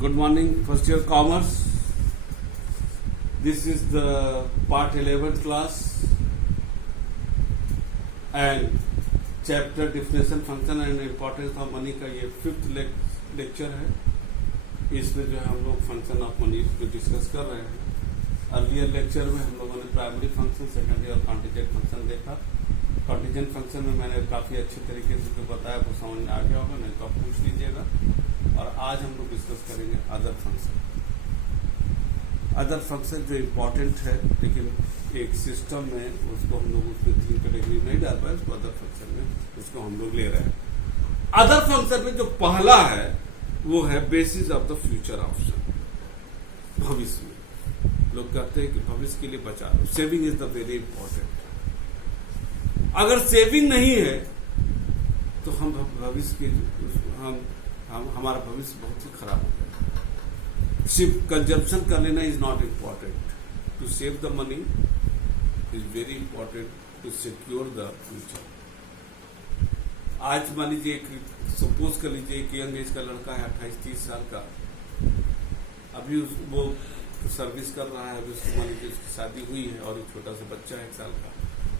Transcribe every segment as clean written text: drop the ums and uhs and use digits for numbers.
Good morning, first year commerce. This is the part 11th class and chapter definition function and importance of money का ये 5th lecture है. इसमें जो है हम लोग फंक्शन ऑफ मनी को डिस्कस कर रहे हैं. अर्लियर लेक्चर में हम लोगों ने प्राइमरी फंक्शन, सेकेंडरी और कॉन्टीजेंट फंक्शन देखा. कॉन्टीजेंट फंक्शन में मैंने काफी अच्छे तरीके से जो बताया वो समझ में आ गया होगा, नहीं तो आप पूछ लीजिएगा. और आज हम लोग डिस्कस करेंगे अदर फंक्शन. अदर फंक्शन जो इम्पोर्टेंट है लेकिन एक सिस्टम में उसको हम लोग उसमें 3 कैटेगरी नहीं डाल पाए, उसको अदर फंक्शन में उसको हम लोग ले रहे हैं. अदर फंक्शन में जो पहला है वो है basis of the future option. भविष्य में लोग कहते हैं कि भविष्य के लिए बचा लो. Saving is the very important. अगर सेविंग नहीं है तो हम भविष्य के हमारा भविष्य बहुत ही खराब हो जाएगा. सिर्फ कंजम्पशन कर लेना is not important. To save the money is very important to secure the future. आज मान लीजिए, सपोज कर लीजिए एक यंग एज का लड़का है, 28-30 साल का. अभी वो सर्विस कर रहा है. अभी उसको मान लीजिए उसकी शादी हुई है और एक छोटा सा बच्चा है 1 साल का.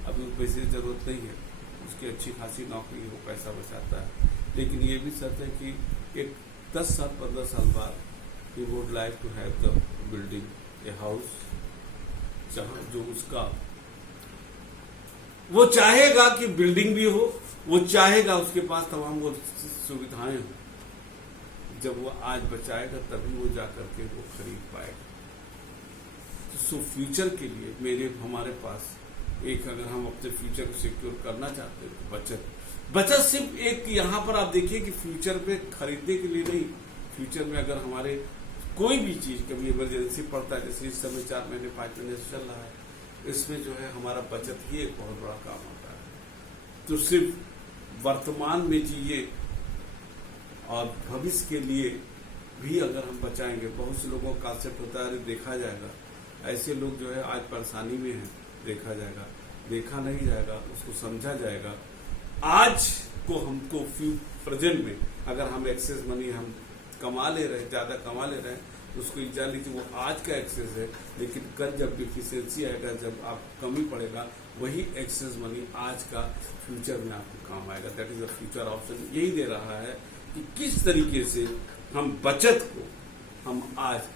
अभी उसको पैसे की जरूरत नहीं है. उसकी अच्छी खासी नौकरी है, वो पैसा बचाता है. लेकिन ये भी सच है कि एक 10 साल 15 साल बाद he would like to have the building a house, जहां जो उसका वो चाहेगा कि बिल्डिंग भी हो, वो चाहेगा उसके पास तमाम वो सुविधाएं हो. जब वो आज बचाएगा तभी वो जाकर के वो खरीद पाएगा. सो फ्यूचर के लिए हमारे पास एक, अगर हम अपने फ्यूचर को सिक्योर करना चाहते हैं तो बचत सिर्फ एक, यहाँ पर आप देखिए कि फ्यूचर पे खरीदने के लिए नहीं. फ्यूचर में अगर हमारे कोई भी चीज कभी इमरजेंसी पड़ता है, जैसे इस समय 4 महीने 5 महीने से चल रहा है, इसमें जो है हमारा बचत ही एक बहुत बड़ा काम होता है. तो सिर्फ वर्तमान में जिए और भविष्य के लिए भी अगर हम बचाएंगे. बहुत से लोगों का कांसेप्ट होता है देखा जाएगा. ऐसे लोग जो है आज परेशानी में है. देखा जाएगा, देखा नहीं जाएगा, उसको समझा जाएगा. आज को हमको प्रेजेंट में अगर हम एक्सेस मनी हम कमा ले रहे हैं, ज्यादा कमा ले रहे हैं, तो उसको जान लीजिए वो आज का एक्सेस है. लेकिन कल जब डिफिशियंसी आएगा, जब आप कमी पड़ेगा, वही एक्सेस मनी आज का फ्यूचर में आपको काम आएगा. That is the future option. यही दे रहा है कि किस तरीके से हम बचत को हम आज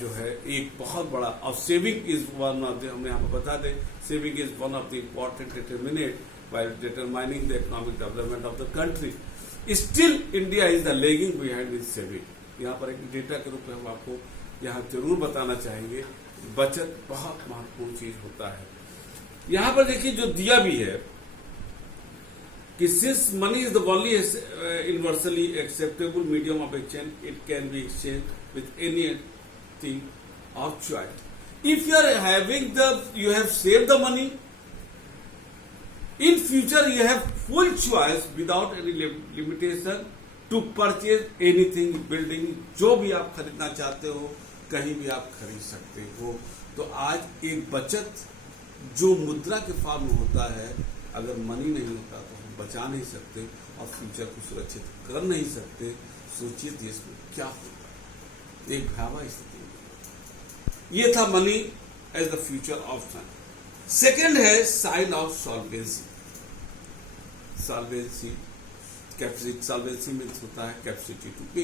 जो है एक बहुत बड़ा. और saving is one of the, हमने यहाँ पर बता दें, saving is one of the important determinate by determining the economic development of the country. Still India is the lagging behind with saving. यहाँ पर एक डेटा के रूप में हम आपको यहाँ जरूर बताना चाहेंगे, बचत बहुत महत्वपूर्ण चीज होता है. यहाँ पर देखिए जो दिया भी है कि since money is the only universally acceptable medium of exchange, it can be exchanged with anything of choice. If you have saved the money, in future you have full choice without any limitation to purchase anything, building, जो भी आप खरीदना चाहते हो कहीं भी आप खरीद सकते हो. तो आज एक बचत जो मुद्रा के फॉर्म में होता है, अगर मनी नहीं होता तो हम बचा नहीं सकते और फ्यूचर को सुरक्षित कर नहीं सकते. सोचिए देश में क्या होता है. एक भयावह स्थिति. ये था money as the future option. Second है sign of solvency. Solvency capacity. Solvency means होता है कैपेसिटी टू पे.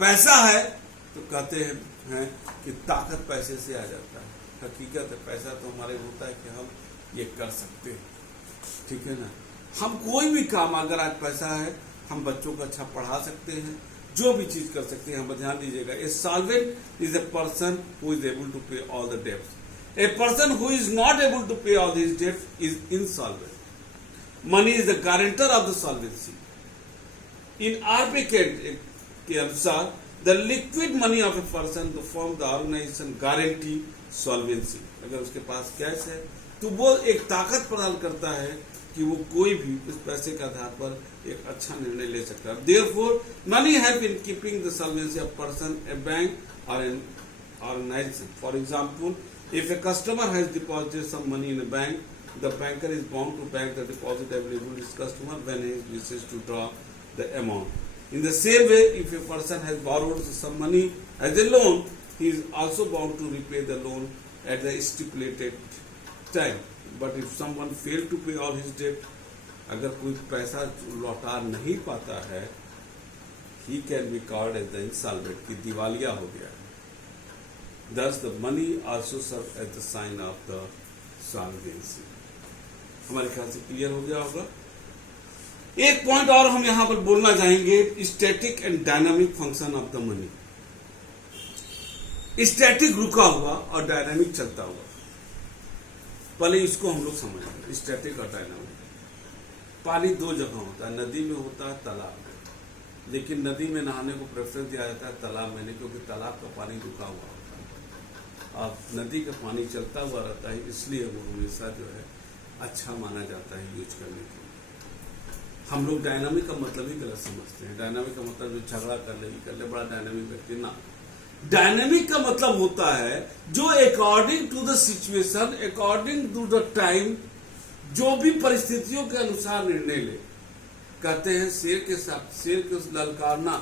पैसा है तो कहते हैं कि ताकत पैसे से आ जाता है. हकीकत है पैसा तो हमारे होता है कि हम ये कर सकते हैं. ठीक है ना. हम कोई भी काम, अगर आज पैसा है, हम बच्चों को अच्छा पढ़ा सकते हैं, जो भी चीज कर सकते हैं. हम ध्यान दीजिएगा, a solvent is a person who is able to pay all the debts. A person who is not able to pay all his debts is insolvent. Money is the guarantor of the solvency. In RP के अनुसार, the liquid money of a person, the firm, the organization guarantee solvency. अगर उसके पास cash है तो वो एक ताकत प्रदान करता है कि वो कोई भी उस पैसे के आधार पर एक अच्छा निर्णय ले सकता है. Therefore, money help in keeping the solvency of person, a bank, or an organization. For example, if a customer has deposited some money in a bank, the banker is bound to bank the deposit available to his customer when he wishes to draw the amount. In the same way, if a person has borrowed some money as a loan, he is also bound to repay the loan at the stipulated time. But if someone failed to pay all his debt, अगर कोई पैसा लौटा नहीं पाता है, he can be called as the insolvent, कि दिवालिया हो गया है. Thus the money also serves as the sign of the solvency. हमारे ख्याल से क्लियर हो गया होगा. एक पॉइंट और हम यहां पर बोलना चाहेंगे, static and dynamic function of the money. Static रुका हुआ और डायनामिक चलता हुआ. पहले इसको हम लोग समझेंगे, स्टैटिक और डायनामिक. पानी दो जगह होता है, नदी में होता है, तालाब में. लेकिन नदी में नहाने को प्रेफरेंस दिया जाता है, तालाब में नहीं, क्योंकि तालाब का पानी रुका हुआ होता है और नदी का पानी चलता हुआ रहता है. इसलिए वो हमेशा जो है अच्छा माना जाता है यूज करने के लिए. हम लोग डायनामिक का मतलब ही गलत समझते हैं. डायनामिक का मतलब जो झगड़ा कर ले बड़ा डायनामिक व्यक्ति ना. डायनामिक का मतलब होता है जो according to the situation, according to the time, जो भी परिस्थितियों के अनुसार निर्णय ले. कहते हैं शेर के साथ शेर को ललकारना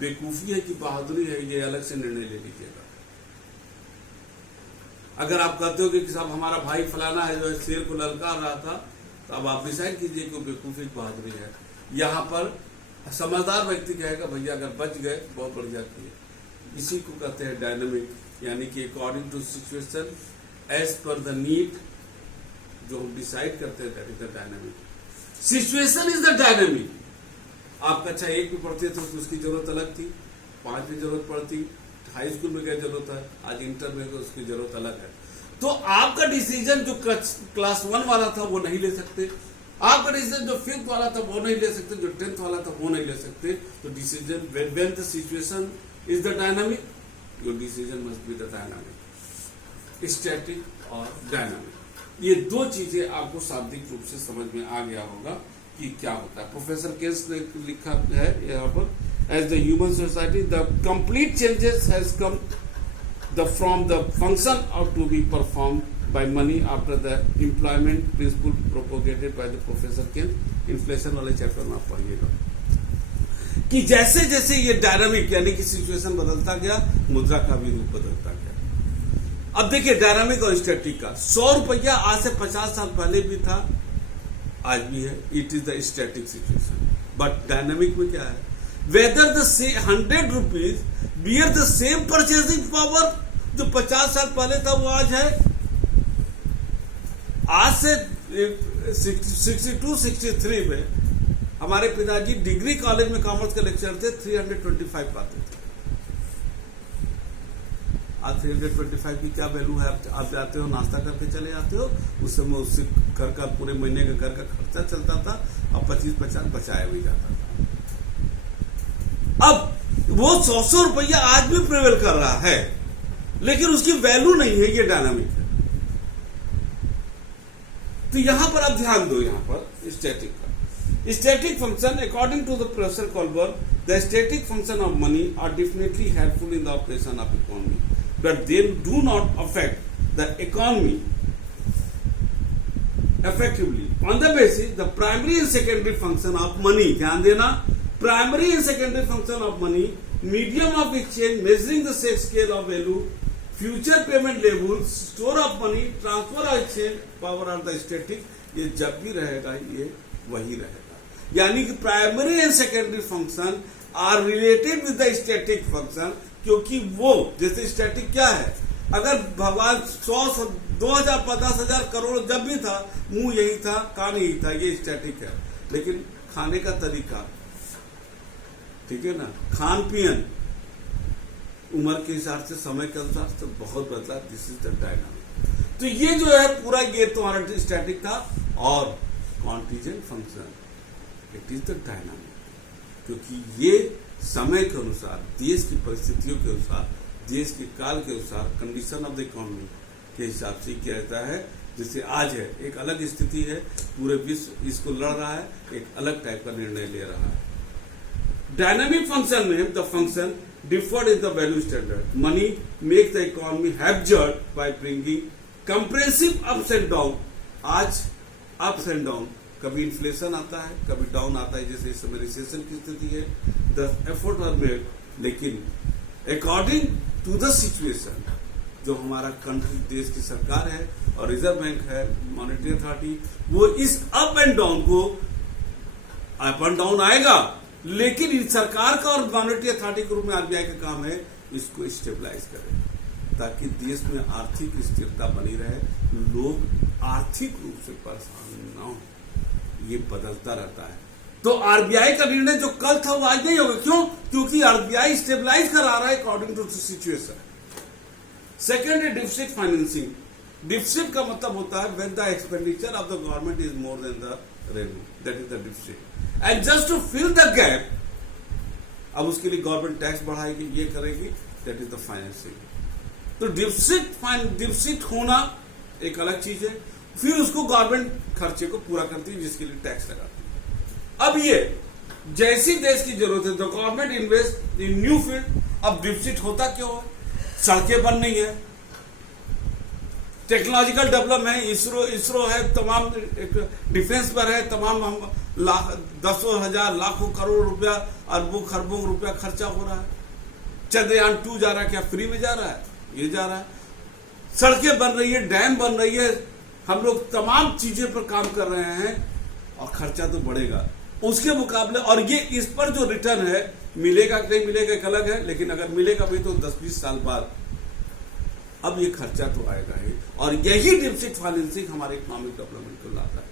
बेवकूफी है कि बहादुरी है, ये अलग से निर्णय ले लीजिएगा. अगर आप कहते हो कि साहब हमारा भाई फलाना है जो शेर को ललकार रहा था, तो अब आप डिसाइड कीजिए कि बेवकूफी बहादुरी है. यहाँ पर समझदार व्यक्ति कहेगा भैया अगर बच गए बहुत बढ़िया किए. इसी को कहते हैं डायनामिक, यानी कि according to situation, as per the need, जो हम डिसाइड करते हैं that is the dynamic. Situation is the dynamic. आप कक्षा 1 में पढ़ते थे तो उसकी जरूरत अलग थी, 5 में जरूरत पड़ती, हाई स्कूल में क्या जरूरत है, आज इंटर में तो उसकी जरूरत अलग है. तो आपका डिसीजन जो क्लास 1 वाला था वो नहीं ले सकते, आपका डिसीजन जो 5th वाला था वो नहीं ले सकते, जो 10th वाला था वो नहीं ले सकते. तो decision when the situation is the dynamic, your decision must be the dynamic. Static और डायनामिक, ये दो चीजें आपको शाब्दिक रूप से समझ में आ गया होगा कि क्या होता है. प्रोफेसर केस ने लिखा है यहाँ पर, as the human society the complete changes has come from the function of to be performed by money after the employment principle propagated by the Professor Keynes. Inflation वाले चैप्टर में आप पढ़िएगा कि जैसे जैसे ये डायनामिक यानी कि सिचुएशन बदलता गया, मुद्रा का भी रूप बदलता गया. अब देखिए डायनामिक और स्टैटिक का, 100 रुपया आज से 50 साल पहले भी था, आज भी है. It is the static situation. But dynamic में क्या है, whether the 100 rupees bear the same purchasing power, जो 50 साल पहले था वो आज है. आज से 62-63 में हमारे पिताजी डिग्री कॉलेज में कॉमर्स के लेक्चर थे, 325 पाते थे. आज 325 की क्या वैल्यू है. आप जाते हो नाश्ता करके चले जाते हो, उस समय उससे घर का पूरे महीने का घर का खर्चा चलता था और 25-50 बचाया भी जाता था. अब वो 100 रुपया आज भी प्रिवेल कर रहा है, लेकिन उसकी वैल्यू नहीं है. ये डायनामिक है. तो यहां पर आप ध्यान दो, यहां पर स्टैटिक का. Static function according to the professor Kohlberg, the static function of money are definitely helpful in the operation of economy, but they do not affect the economy effectively. On the basis, the primary and secondary function of money, ध्यान देना, primary and secondary function of money, medium of exchange, measuring the scale of value, future payment levels, store of money, transfer of exchange, power of the static, ये जब भी रहेगा ये वही रहेगा. यानी कि primary and secondary function are related with the static function, क्योंकि वो जैसे स्टैटिक क्या है, अगर भगवान 100, 2000, 50,000 करोड़ जब भी था, मुंह यही था, कान यही था, ये स्टैटिक है. लेकिन खाने का तरीका, ठीक है ना, खान पियन उम्र के हिसाब से, समय के अनुसार से बहुत बदला. This is the dynamic. तो ये जो है पूरा ये तुम्हारा स्टैटिक था. और contingent function, it is the dynamic, क्योंकि ये समय के अनुसार, देश की परिस्थितियों के अनुसार, देश के काल के अनुसार, कंडीशन ऑफ द इकोनॉमी के हिसाब से किया जाता है. जैसे आज है, एक अलग स्थिति है, पूरे विश्व इसको लड़ रहा है, एक अलग टाइप का निर्णय ले रहा है. डायनामिक फंक्शन में the function differed in the value standard. Money make the economy haphazard by bringing compressive ups and down. आज अप्स एंड डाउन कभी इन्फ्लेशन आता है, कभी डाउन आता है, जैसे इस समय रिसेशन की स्थिति है, द एफर्ट आर मेड, लेकिन अकॉर्डिंग टू द सिचुएशन, जो हमारा कंट्री देश की सरकार है और रिजर्व बैंक है, मॉनेटरी अथॉरिटी, वो इस अप एंड डाउन को, अप एंड डाउन आएगा, लेकिन सरकार का और मॉनेटरी अथॉरिटी के रूप में आरबीआई का काम है इसको स्टेबलाइज करें, ताकि देश में आर्थिक स्थिरता बनी रहे, लोग आर्थिक रूप से परेशान न हो। ये बदलता रहता है। तो आरबीआई का निर्णय जो कल था वो आज नहीं होगा। क्यों? क्योंकि आरबीआई स्टेबलाइज करा रहा है according to the situation. Second है डिफिसिट फाइनेंसिंग। डिफिसिट का मतलब होता है when the expenditure of the government is more than the revenue, that is the deficit. And just to fill the gap, अब उसके लिए गवर्नमेंट टैक्स बढ़ाएगी, ये करेगी, दैट इज द फाइनेंसिंग। तो डिफिसिट होना एक अलग चीज है, फिर उसको गवर्नमेंट खर्चे को पूरा करती है जिसके लिए टैक्स लगाती है। अब ये जैसी देश की जरूरत है, the government invest in new field. अब डिफिसिट होता क्यों है? सड़कें बन रही है, टेक्नोलॉजिकल डेवलपमेंट है, इसरो है, तमाम डिफेंस पर है, तमाम हम दसों हजार लाखों करोड़ रुपया, अरबों खरबों रुपया खर्चा हो रहा है। चंद्रयान 2 जा रहा है, क्या फ्री में जा रहा है? ये जा रहा है। सड़कें बन रही है, डैम बन रही है, हम लोग तमाम चीजें पर काम कर रहे हैं और खर्चा तो बढ़ेगा उसके मुकाबले। और ये इस पर जो रिटर्न है, मिलेगा कि नहीं मिलेगा एक अलग है, लेकिन अगर मिलेगा भी तो 10-20 साल बाद, अब ये खर्चा तो आएगा ही। और यही डिफिसिट फाइनेंसिंग हमारे इकोनॉमिक डेवलपमेंट को लाता है।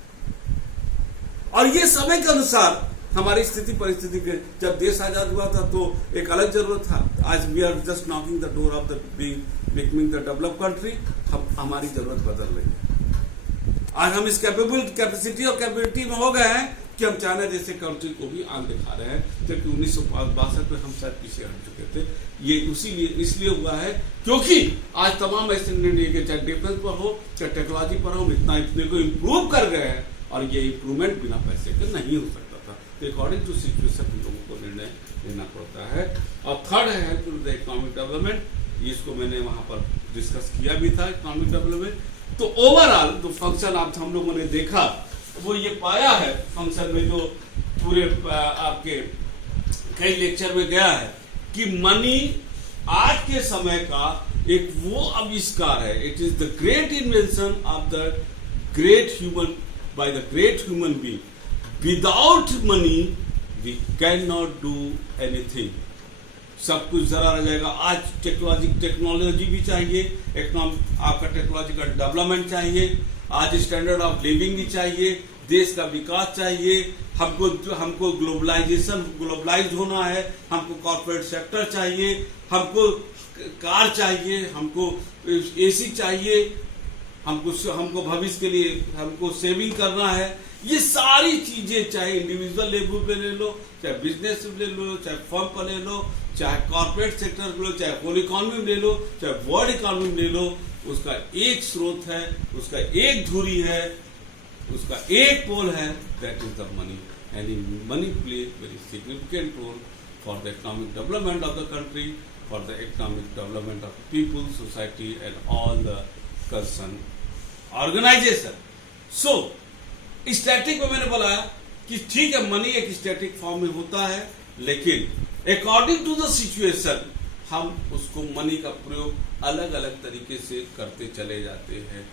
और ये समय के अनुसार हमारी स्थिति परिस्थिति के, जब देश आजाद हुआ था तो एक अलग जरूरत था। आज we are just knocking the door of the becoming the developed country. हमारी जरूरत बदल रही है। आज हम इस कैपेसिटी और कैपेबिलिटी में हो गए हैं कि हम चाइना जैसे कंट्री को भी आगे दिखा रहे हैं, जबकि 1962 में हम शायद पीछे हट चुके थे। ये इसलिए हुआ है क्योंकि आज तमाम ऐसे निर्णय, चाहे डिफेंस पर हो, चाहे टेक्नोलॉजी पर हो, हम इतने को इम्प्रूव कर गए हैं। और ये इम्प्रूवमेंट बिना पैसे के नहीं हो सकता था। तो अकॉर्डिंग टू सिचुएशन हम लोगों को निर्णय लेना पड़ता है। और थर्ड है help to the economic development. इसको मैंने वहां पर डिस्कस किया भी था, इकोनॉमिक डेवलपमेंट। तो ओवरऑल जो फंक्शन आप हम लोगों ने देखा, वो ये पाया है फंक्शन में, जो पूरे आपके कई लेक्चर में गया है, कि मनी आज के समय का एक वो आविष्कार है। It is the great invention of the great human by the great human being. Without money we can not do anything. सब कुछ जरा रह जाएगा। आज टेक्नोलॉजी भी चाहिए, आपका टेक्नोलॉजिकल डेवलपमेंट चाहिए, आज स्टैंडर्ड ऑफ लिविंग भी चाहिए, देश का विकास चाहिए, हमको ग्लोबलाइज होना है, हमको कॉर्पोरेट सेक्टर चाहिए, हमको कार चाहिए, हमको एसी चाहिए, हमको भविष्य के लिए हमको सेविंग करना है। ये सारी चीजें चाहे इंडिविजुअल लेवल पे ले लो, चाहे बिजनेस ले लो, चाहे फर्म पर ले लो, चाहे कॉर्पोरेट सेक्टर ले लो, चाहे होल इकोनॉमी में ले लो, चाहे वर्ल्ड इकोनॉमी में ले लो, उसका एक स्रोत है, उसका एक धुरी है, उसका एक पोल है, that is the money. And money play very significant role for the economic development of the country, for the economic development of people, society and all the concern organization. So static में मैंने बोला कि ठीक है, money एक static form में होता है, लेकिन अकॉर्डिंग टू द सिचुएशन हम उसको मनी का प्रयोग अलग अलग तरीके से करते चले जाते हैं,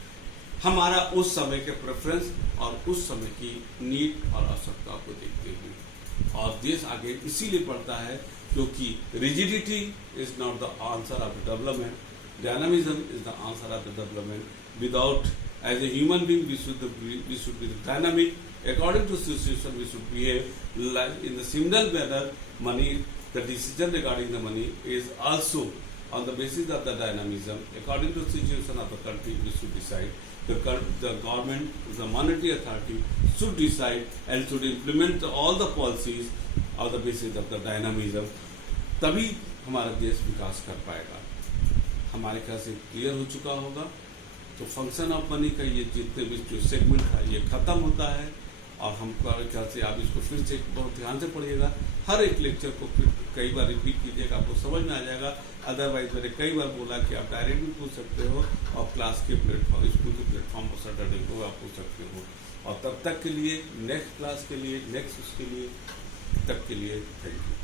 हमारा उस समय के प्रेफरेंस और उस समय की नीड और आवश्यकता को देखते हुए। और देश आगे इसीलिए बढ़ता है क्योंकि rigidity is not the answer of the development, dynamism is the answer of the development. Without, as a human being, we should be dynamic. According to situation, we should behave like in the similar manner. Money, the decision regarding the money is also on the basis of the dynamism. According to the situation of the country, we should decide. The government, the monetary authority should decide and should implement all the policies on the basis of the dynamism. तभी हमारा देश विकास कर पाएगा। हमारे ख्याल से clear हो चुका होगा। तो फंक्शन ऑफ मनी का ये जितने भी जो सेगमेंट था ये खत्म होता है। और हमको ख्याल से आप इसको फिर से बहुत ध्यान से पढ़िएगा, हर एक लेक्चर को फिर कई बार रिपीट कीजिएगा, आपको समझ में आ जाएगा। अदरवाइज मैंने कई बार बोला कि आप डायरेक्ट भी पूछ सकते हो और क्लास के प्लेटफॉर्म, स्कूल के प्लेटफॉर्म पर सैटरडे को आप पूछ सकते हो। और तब तक के लिए, नेक्स्ट क्लास के लिए, नेक्स्ट उसके लिए, तब के लिए थैंक यू।